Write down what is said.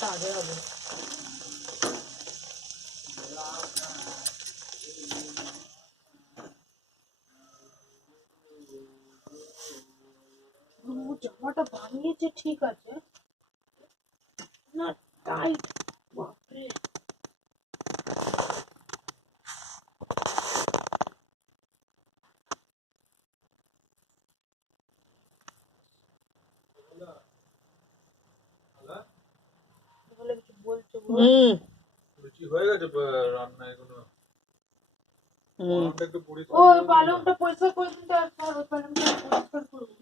জামাটা আগে হবে। জামাটা বানিয়েছে ঠিক আছে, না টাইট, বাপরে। ওই পালংটা পরিষ্কার করে দিতে, আর ওই পালংটা পরিষ্কার করবো।